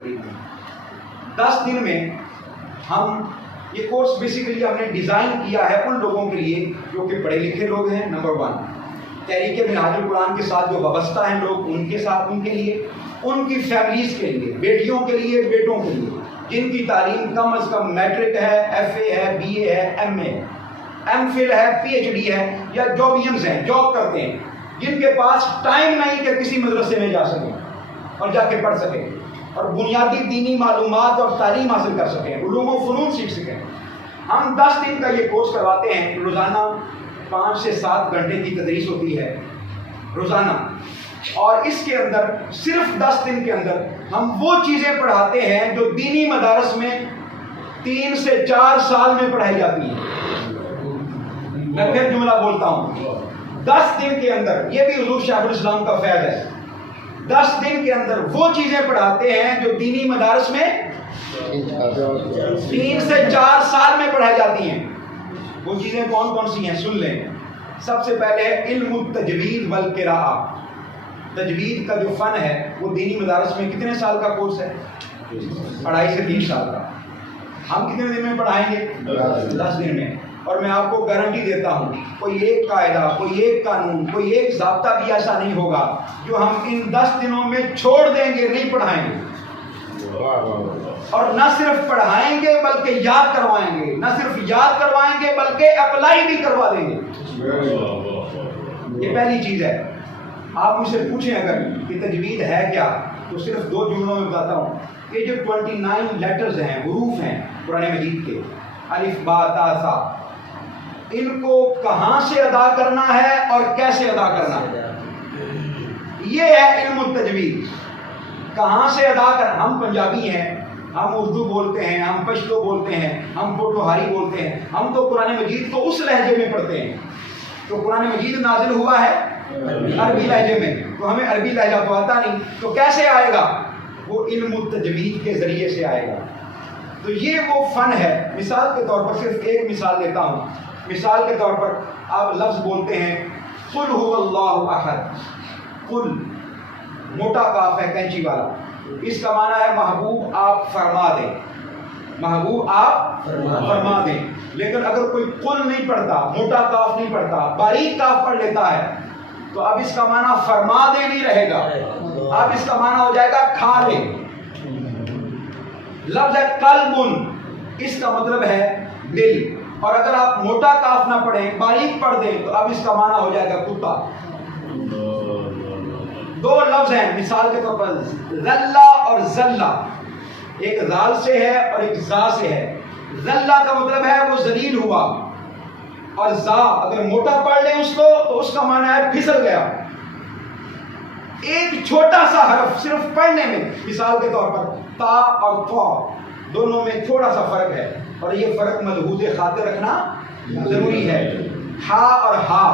10 دن میں ہم یہ کورس بیسیکلی ہم نے ڈیزائن کیا ہے ان لوگوں کے لیے جو کہ پڑھے لکھے لوگ ہیں، نمبر 1، تحریک منہاج القرآن کے ساتھ جو وابستہ ہیں لوگ، ان کے ساتھ، ان کے لیے، ان کی فیملیز کے لیے، بیٹیوں کے لیے، بیٹوں کے لیے جن کی تعلیم کم از کم میٹرک ہے، ایف اے ہے، بی اے ہے، ایم اے ہے، ایم فل ہے، پی ایچ ڈی ہے، یا جابینز ہیں، جاب کرتے ہیں، جن کے پاس ٹائم نہیں کہ کسی مدرسے میں جا سکیں اور جا کے پڑھ سکیں اور بنیادی دینی معلومات اور تعلیم حاصل کر سکیں، علوم و فنون سیکھ سکیں۔ ہم 10 دن کا یہ کورس کرواتے ہیں، روزانہ 5 سے 7 گھنٹے کی تدریس ہوتی ہے روزانہ، اور اس کے اندر صرف 10 دن کے اندر ہم وہ چیزیں پڑھاتے ہیں جو دینی مدارس میں 3 سے 4 سال میں پڑھائی جاتی ہیں۔ میں پھر جملہ بولتا ہوں، 10 دن کے اندر، یہ بھی حضور شیخ الاسلام کا فیض ہے، 10 دن کے اندر وہ چیزیں پڑھاتے ہیں جو دینی مدارس میں 3 سے 4 سال میں پڑھائی جاتی ہیں۔ وہ چیزیں کون کون سی ہیں سن لیں۔ سب سے پہلے علم التجوید والقراءہ، تجوید کا جو فن ہے وہ دینی مدارس میں کتنے سال کا کورس ہے؟ 2.5 سے 3 سال کا۔ ہم کتنے دن میں پڑھائیں گے؟ 10 دن میں۔ اور میں آپ کو گارنٹی دیتا ہوں، کوئی ایک قاعدہ، کوئی ایک قانون، کوئی ایک ضابطہ بھی ایسا نہیں ہوگا جو ہم ان 10 دنوں میں چھوڑ دیں گے، نہیں پڑھائیں گے۔ اور نہ صرف پڑھائیں گے بلکہ یاد کروائیں گے، نہ صرف یاد کروائیں گے بلکہ اپلائی بھی کروا دیں گے۔ یہ پہلی چیز ہے۔ آپ مجھ سے پوچھیں اگر کہ تجوید ہے کیا، تو صرف 2 جملوں میں بتاتا ہوں۔ یہ جو 29 لیٹرز ہیں، حروف ہیں قرآن مجید کے، الف با تا ثا، ان کو کہاں سے ادا کرنا ہے اور کیسے ادا کرنا ہے، یہ ہے علم التجوید۔ کہاں سے ادا کرنا؟ ہم پنجابی ہیں، ہم اردو بولتے ہیں، ہم پشتو بولتے ہیں، ہم پوٹوہاری بولتے ہیں، ہم تو قرآن مجید کو اس لہجے میں پڑھتے ہیں۔ تو قرآن مجید نازل ہوا ہے عربی لہجے میں، تو ہمیں عربی لہجہ تو آتا نہیں، تو کیسے آئے گا؟ وہ علم التجوید کے ذریعے سے آئے گا۔ تو یہ وہ فن ہے۔ مثال کے طور پر صرف ایک مثال لیتا ہوں۔ مثال کے طور پر آپ لفظ بولتے ہیں قل هو اللہ احد، قل موٹا کاف ہے کینچی والا، اس کا معنی ہے محبوب آپ فرما دیں، محبوب آپ فرما دیں۔ لیکن اگر کوئی قل نہیں پڑھتا، موٹا کاف نہیں پڑھتا، باریک کاف پڑھ لیتا ہے، تو اب اس کا معنی فرما دے نہیں رہے گا، اب اس کا معنی ہو جائے گا کھا لے۔ لفظ ہے قلب، اس کا مطلب ہے دل، اور اگر آپ موٹا کاف نہ پڑھیں، باریک پڑھ دیں، تو اب اس کا معنی ہو جائے گا کتا۔ 2 لفظ ہیں مثال کے طور پر، ذلہ اور ذلہ، ایک ذال سے ہے اور ایک زا سے ہے۔ ذلہ کا مطلب ہے وہ ذلیل ہوا، اور زا اگر موٹا پڑھ لیں اس کو تو اس کا معنی ہے پھسل گیا۔ ایک چھوٹا سا حرف صرف پڑھنے میں، مثال کے طور پر تا اور طا، دونوں میں تھوڑا سا فرق ہے، اور یہ فرق ملحوظ خاطر رکھنا ضروری ہے۔ ہا اور ہا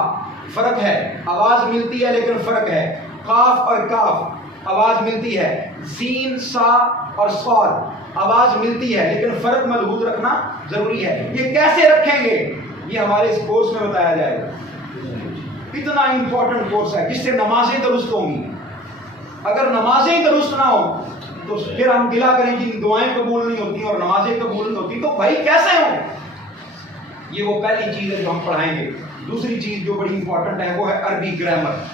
فرق ہے، آواز ملتی ہے لیکن فرق ہے۔ قاف اور کاف آواز ملتی ہے، سین، سا اور صاد آواز ملتی ہے لیکن فرق ملحوظ رکھنا ضروری ہے۔ یہ کیسے رکھیں گے یہ ہمارے اس کورس میں بتایا جائے گا۔ اتنا امپورٹنٹ کورس ہے جس سے نمازیں درست ہوں گی۔ اگر نمازیں درست نہ ہوں تو پھر ہم گلا کریں کہ دعائیں قبول نہیں ہوتی اور نمازیں قبول نہیں ہوتی، تو بھائی کیسے ہوں؟ یہ وہ پہلی چیز ہے جو ہم پڑھائیں گے۔ دوسری چیز جو بڑی امپورٹنٹ ہے وہ ہے عربی گرامر۔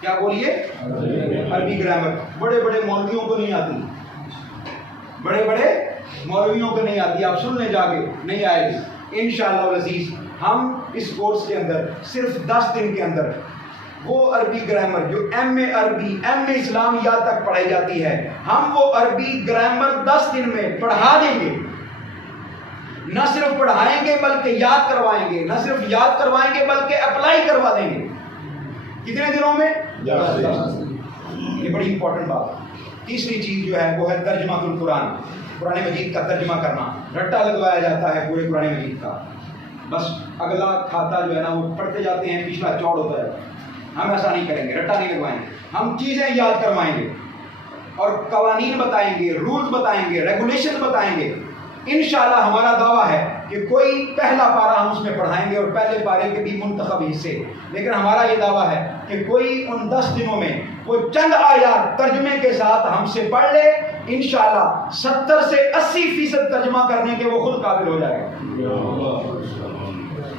کیا بولیے؟ عربی گرامر۔ بڑے بڑے مولویوں کو نہیں آتی، بڑے بڑے مولویوں کو نہیں آتی، آپ سن لیں جا کے، نہیں آئے گی انشاءاللہ العزیز۔ ہم اس کورس کے اندر صرف 10 دن کے اندر وہ عربی گرامر جو ایم اے عربی، ایم اے اسلامیات تک پڑھائی جاتی ہے، ہم وہ عربی گرامر 10 دن میں پڑھا دیں گے۔ نہ صرف پڑھائیں گے بلکہ یاد کروائیں گے، نہ صرف یاد کروائیں گے بلکہ اپلائی کروا دیں گے۔ کتنے دنوں میں؟ 10 دن۔ یہ بڑی امپورٹنٹ بات۔ تیسری چیز جو ہے وہ ہے ترجمہ القرآن، قرآن مجید کا ترجمہ کرنا۔ رٹا لگوایا جاتا ہے پورے قرآن مجید کا، بس اگلا کھاتا جو ہے نا وہ پڑھتے جاتے ہیں، پچھلا چوڑ ہوتا ہے۔ ہم ایسا نہیں کریں گے، رٹا نہیں لگوائیں گے، ہم چیزیں یاد کروائیں گے اور قوانین بتائیں گے، رولز بتائیں گے، ریگولیشن بتائیں گے۔ انشاءاللہ ہمارا دعویٰ ہے کہ کوئی پہلا پارہ ہم اس میں پڑھائیں گے اور پہلے پارے کے بھی منتخب حصے، لیکن ہمارا یہ دعویٰ ہے کہ کوئی ان 10 دنوں میں وہ چند آیات ترجمے کے ساتھ ہم سے پڑھ لے، انشاءاللہ 70 سے 80% ترجمہ کرنے کے وہ خود قابل ہو جائے گا۔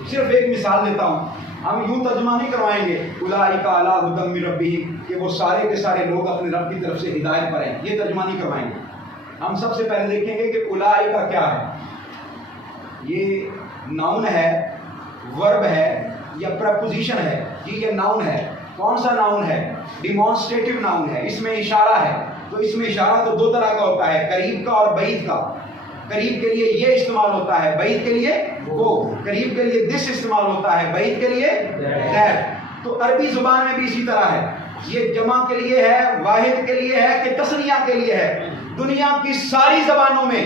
صرف ایک مثال دیتا ہوں، ہم یوں ترجمہ نہیں کروائیں گے اولئک علی ھدی من ربہم کہ وہ سارے کے سارے لوگ اپنے رب کی طرف سے ہدایت پر ہیں، یہ ترجمہ نہیں کروائیں گے۔ ہم سب سے پہلے دیکھیں گے کہ اولئک کیا ہے، یہ ناؤن ہے، ورب ہے یا پریپوزیشن ہے؟ جی یہ ناؤن ہے۔ کون سا ناؤن ہے؟ ڈیمانسٹریٹو ناؤن ہے، اس میں اشارہ ہے۔ تو اس میں اشارہ تو دو طرح کا ہوتا ہے، قریب کا اور بعید کا۔ قریب کے لیے یہ استعمال ہوتا ہے، بعید کے لیے وہ۔ قریب کے لیے دس استعمال ہوتا ہے، بعید کے لیے دیٹ۔ تو عربی زبان میں بھی اسی طرح ہے، یہ جمع کے لیے ہے، واحد کے لیے ہے کہ تثنیہ کے لیے ہے؟ دنیا کی ساری زبانوں میں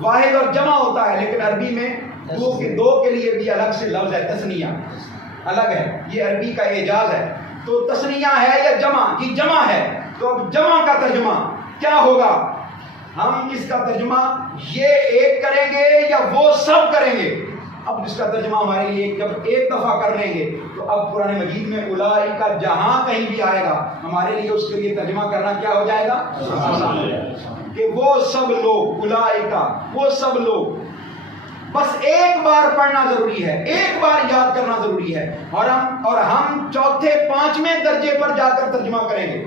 واحد اور جمع ہوتا ہے، لیکن عربی میں دو کے لیے بھی الگ سے لفظ ہے، تثنیہ الگ ہے، یہ عربی کا اعجاز ہے۔ تو تثنیہ ہے یا جمع؟ جی جمع ہے۔ تو اب جمع کا ترجمہ کیا ہوگا؟ ہم اس کا ترجمہ یہ ایک کریں گے یا وہ سب کریں گے؟ اب اس کا ترجمہ ہمارے لیے جب ایک دفعہ کر لیں گے تو اب قرآن مجید میں اولئک کا جہاں کہیں بھی آئے گا ہمارے لیے اس کے لیے ترجمہ کرنا کیا ہو جائے گا؟ آسان ہو جائے گا کہ وہ سب لوگ، اولئک وہ سب لوگ۔ بس ایک بار پڑھنا ضروری ہے، ایک بار یاد کرنا ضروری ہے، اور ہم چوتھے پانچویں درجے پر جا کر ترجمہ کریں گے۔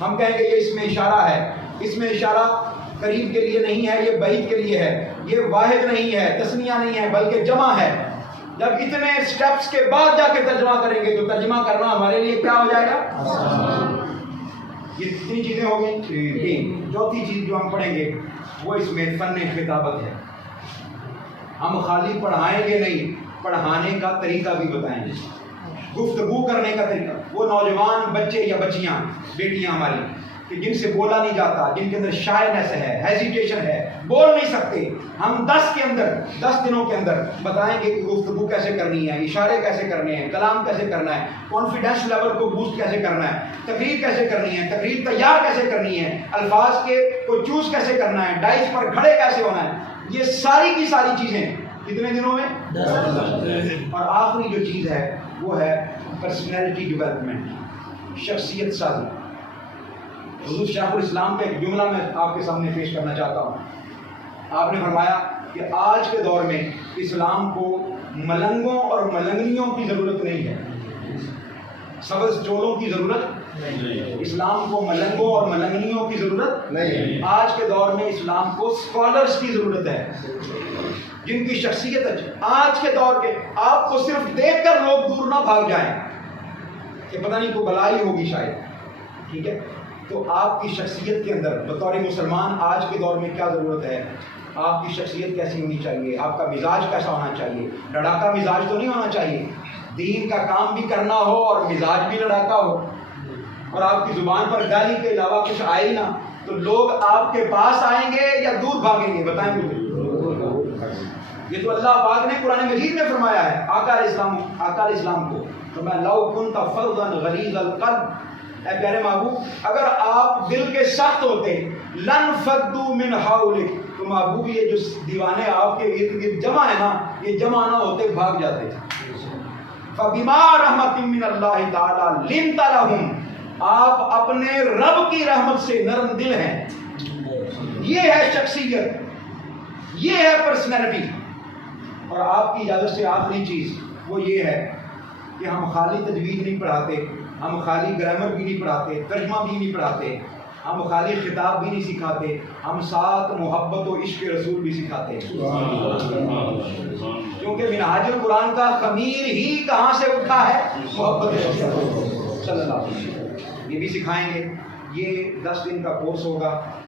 ہم کہیں گے یہ اس میں اشارہ ہے، اس میں اشارہ قریب کے لیے نہیں ہے، یہ بعید کے لیے ہے، یہ واحد نہیں ہے، تثنیہ نہیں ہے بلکہ جمع ہے۔ جب اتنے سٹیپس کے بعد جا کے ترجمہ کریں گے تو ترجمہ کرنا ہمارے لیے کیا ہو جائے گا؟ یہ کتنی چیزیں ہو گئی؟ تین۔ چوتھی چیز جو ہم پڑھیں گے وہ اس میں فن خطابت ہے۔ ہم خالی پڑھائیں گے نہیں، پڑھانے کا طریقہ بھی بتائیں گے، گفتگو کرنے کا طریقہ۔ وہ نوجوان بچے یا بچیاں، بیٹیاں ہماری کہ جن سے بولا نہیں جاتا، جن کے اندر شائنس ہے، ہیزیٹیشن ہے، بول نہیں سکتے، ہم 10 دنوں کے اندر بتائیں گے کہ گفتگو کیسے کرنی ہے، اشارے کیسے کرنے ہیں، کلام کیسے کرنا ہے، کانفیڈینس لیول کو بوسٹ کیسے کرنا ہے، تقریر کیسے کرنی ہے، تقریر تیار کیسے کرنی ہے، الفاظ کے کو چوز کیسے کرنا ہے، ڈائس پر کھڑے کیسے ہونا ہے۔ یہ ساری کی ساری چیزیں کتنے دنوں میں؟ 10۔ اور آخری جو چیز ہے وہ ہے پرسنالٹی ڈیولپمنٹ، شخصیت سازی۔ حضور شیخ الاسلام کا ایک جملہ میں آپ کے سامنے پیش کرنا چاہتا ہوں۔ آپ نے فرمایا کہ آج کے دور میں اسلام کو ملنگوں اور ملنگنیوں کی ضرورت نہیں ہے، سبز چولوں کی ضرورت نہیں، اسلام کو ملنگوں اور ملنگنیوں کی ضرورت نہیں، آج کے دور میں اسلام کو اسکالرس کی ضرورت ہے، جن کی شخصیت آج کے دور کے آپ کو صرف دیکھ کر لوگ دور نہ بھاگ جائیں کہ پتہ نہیں کوئی بلائی ہوگی شاید، ٹھیک ہے؟ تو آپ کی شخصیت کے اندر بطور مسلمان آج کے دور میں کیا ضرورت ہے؟ آپ کی شخصیت کیسی ہونی چاہیے؟ آپ کا مزاج کیسا ہونا چاہیے؟ لڑاکا مزاج تو نہیں ہونا چاہیے، دین کا کام بھی کرنا ہو اور مزاج بھی لڑاکا ہو، اور آپ کی زبان پر گالی کے علاوہ کچھ آئے ہی نہ، تو لوگ آپ کے پاس آئیں گے یا دور بھاگیں گے؟ بتائیں مجھے۔ یہ تو اللہ پاک نے قرآن مجید میں فرمایا ہے آقا علیہ السلام کو، فرمایا لو کنت فظا غلیظ القلب، اے پیارے محبوب اگر آپ دل کے سخت ہوتے، لن فضوا من حولک، تو محبوب یہ جو دیوانے آپ کے ارد گرد جمع ہے نا، یہ جمع نہ ہوتے، بھاگ جاتے۔ فبما رحمت من اللہ تعالی لنت لہم، آپ اپنے رب کی رحمت سے نرم دل ہیں۔ یہ ہے شخصیت، یہ ہے پرسنالٹی۔ اور آپ کی اجازت سے آخری چیز وہ یہ ہے کہ ہم خالی تجوید نہیں پڑھاتے، ہم خالی گرامر بھی نہیں پڑھاتے، ترجمہ بھی نہیں پڑھاتے، ہم خالی خطاب بھی نہیں سکھاتے، ہم ساتھ محبت و عشق رسول بھی سکھاتے ہیں، کیونکہ منہاج القرآن کا خمیر ہی کہاں سے اٹھا ہے؟ محبت رسول صلی اللہ علیہ وسلم۔ یہ بھی سکھائیں گے، یہ 10 دن کا کورس ہوگا۔